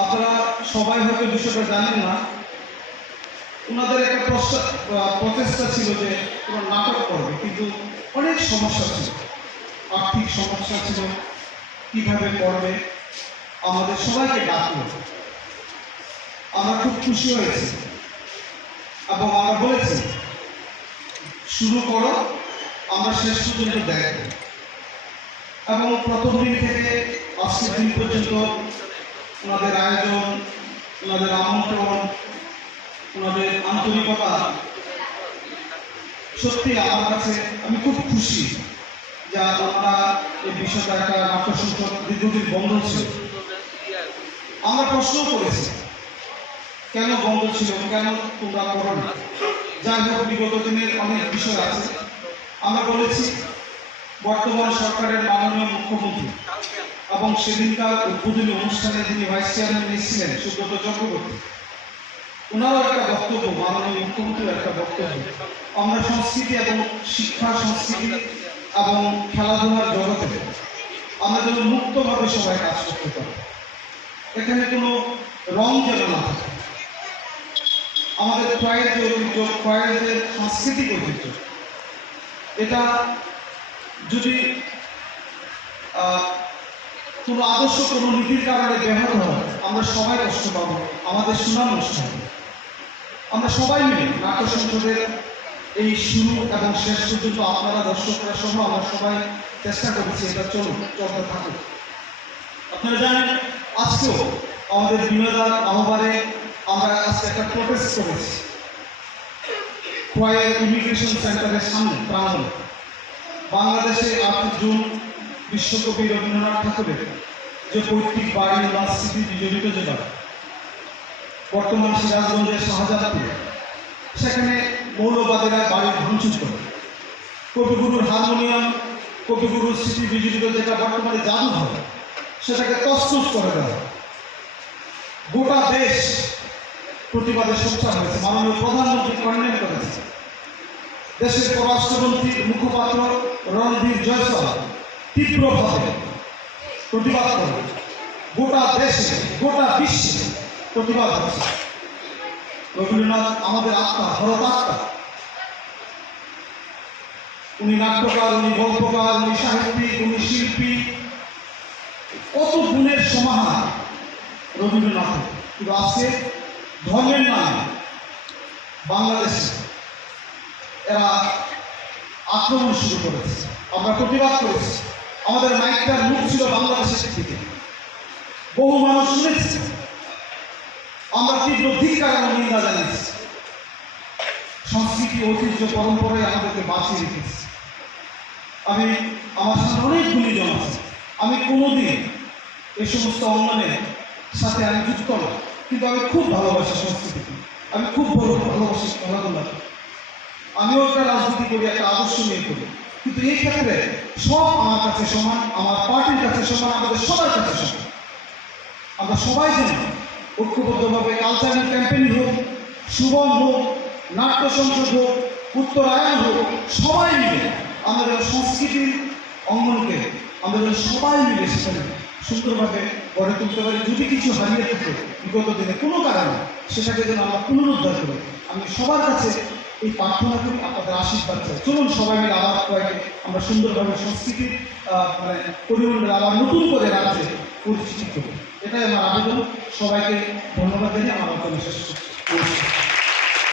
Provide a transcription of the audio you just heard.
আপনারা সবাই হয়তো বিষয়টা জানেন না। ওনাদের একটা প্রচেষ্টা ছিল যে ওরা নাটক করবে, কিন্তু অনেক সমস্যা ছিল। আর্থিক সমস্যা ছিল, কীভাবে করবে, আমাদের সবাইকে ডাকলো। আমরা খুব খুশি হয়েছি এবং আমরা বলেছি, শুরু করো, আমরা শেষ পর্যন্ত দেখব। এবং প্রথম দিন থেকে আজকের দিন পর্যন্ত ওনাদের আয়োজন, ওনাদের আমন্ত্রণ, ওনাদের আন্তরিকতা। সত্যি আমার কাছে আমি খুব খুশি যে আমরা এই বিষয়টা একটা নাট্য দীর্ঘদিন বন্ধ ছিল। আমরা প্রশ্ন করেছি, কেন বন্ধ ছিল, কেন তোমরা করো না? যাই হোক, বিগত দিনের অনেক বিষয় আছে। আমরা বলেছি, বর্তমান সরকারের মাননীয় মুখ্যমন্ত্রী এবং সেদিনকার উদ্বোধনী অনুষ্ঠানে যিনি ভাইস চেয়ারম্যান এসেছিলেন, সুব্রত চক্রবর্তী, ওনারও একটা বক্তব্য, মাননীয় মুখ্যমন্ত্রীর একটা বক্তব্য। আমরা সংস্কৃতি এবং শিক্ষা, সংস্কৃতি এবং খেলাধুলার জগতে আমরা যেন মুক্তভাবে সবাই কাজ করতে পারি। এখানে কোনো রং যেন না থাকে। আমাদের ক্রয়ের যে ঐতিহ্য ক্রয়ের যে সাংস্কৃতিক ঐতিহ্য। এটা যদি কোনো আদর্শ, কোনো নীতির কারণে ব্যাহত হয় আমরা সবাই কষ্ট পাবো, আমাদের সুনাম নষ্ট হবে। আমরা সবাই মিলে নাট্য সংসদের এই শুরু এবং শেষ পর্যন্ত আপনারা, দর্শকরা সহ আমরা সবাই চেষ্টা করেছি, এটা চলুক, চলতে থাকুক। আপনারা জানেন, আজকেও আমাদের বিনোদন আহ্বানে আমরা আজকে একটা প্রোটেস্ট করেছি। ইমিগ্রেশন সেন্টারের সামনে প্রাঙ্গণে। বাংলাদেশে আট জুন বিশ্বকবি রবীন্দ্রনাথ ঠাকুরের যে পৈতৃক বাড়ি বা স্মৃতি বিজড়িত যেটা বর্তমান সিরাজগঞ্জের শাহজাদপুরে সেখানে মৌলবাদীরা বাড়ি ভাঙচুর করে। কবিগুরুর হারমোনিয়াম, কবিগুরুর স্মৃতি বিজড়িত যেটা বর্তমানে জাদু হয় সেটাকে তসতস করে দেওয়া গোটা দেশ প্রতিবাদে সোচ্চার হয়েছে। মাননীয় প্রধানমন্ত্রী কন্ডেম করেছে। দেশের পররাষ্ট্রমন্ত্রীর মুখপাত্র রণধীর জয়সওয়াল তীব্রভাবে প্রতিবাদ করে গোটা দেশে, গোটা বিশ্বে প্রতিবাদ হচ্ছে রবীন্দ্রনাথ আমাদের আত্মা, ভরত আত্মা। উনি নাট্যকার, উনি গল্পকার, উনি সাহিত্যিক, উনি শিল্পী। কত গুণের সমাহার রবীন্দ্রনাথ কিন্তু আজকে ধর্মের নামে বাংলাদেশে এরা আক্রমণ শুরু করেছে। আমরা প্রতিবাদ করেছি। আমাদের মাইকটার মুখ ছিল বাংলাদেশের দিকে। বহু মানুষ শুনেছে। আমরা তীব্র ধিকার এবং নিন্দা জানিয়েছি। সংস্কৃতি, ঐতিহ্য, পরম্পরায় আমাদেরকে বাঁচিয়ে রেখেছে। আমি, আমার সাথে অনেক গুণীজন আছে। আমি কোনোদিন এই সমস্ত অঙ্গনের সাথে আমি যুক্ত না। কিন্তু আমি খুব ভালোবাসি সংস্কৃতিকে। আমি খুব বড় ভালোবাসি খেলাধুলা আমিও একটা রাজনীতি করি, একটা আদর্শ নিয়ে করি। কিন্তু এই ক্ষেত্রে সব আমার কাছে সমান, আমার পার্টির কাছে সমান, আমাদের সবার কাছে সমান। আমরা সবাই যেন ঐক্যবদ্ধভাবে কালচারাল ক্যাম্পেইন হোক সুবন হোক, নাট্য সংসদ হোক উত্তরায়ণ হোক, সবাই মিলে যেন সংস্কৃতির অঙ্গনকে যেন সবাই মিলে সেখানে সুন্দরভাবে গড়ে তুলতে পারি। যদি কিছু হারিয়ে থাকে, বিগত দিনে কোনো কারণে সেটাকে যেন আমরা পুনরুদ্ধার করি। আমি সবার কাছে এই প্রার্থনা করি আপনাদের আশীর্বাদ চাই। চলুন সবাই মিলে আবার কয়েকে আমরা সুন্দরভাবে সংস্কৃতির মানে পরিমণ্ডল আবার নতুন করে রাজ্যে পরিচিত করি এটাই আমার আবেদন। সবাইকে ধন্যবাদ জানিয়ে আমার শেষ করছি।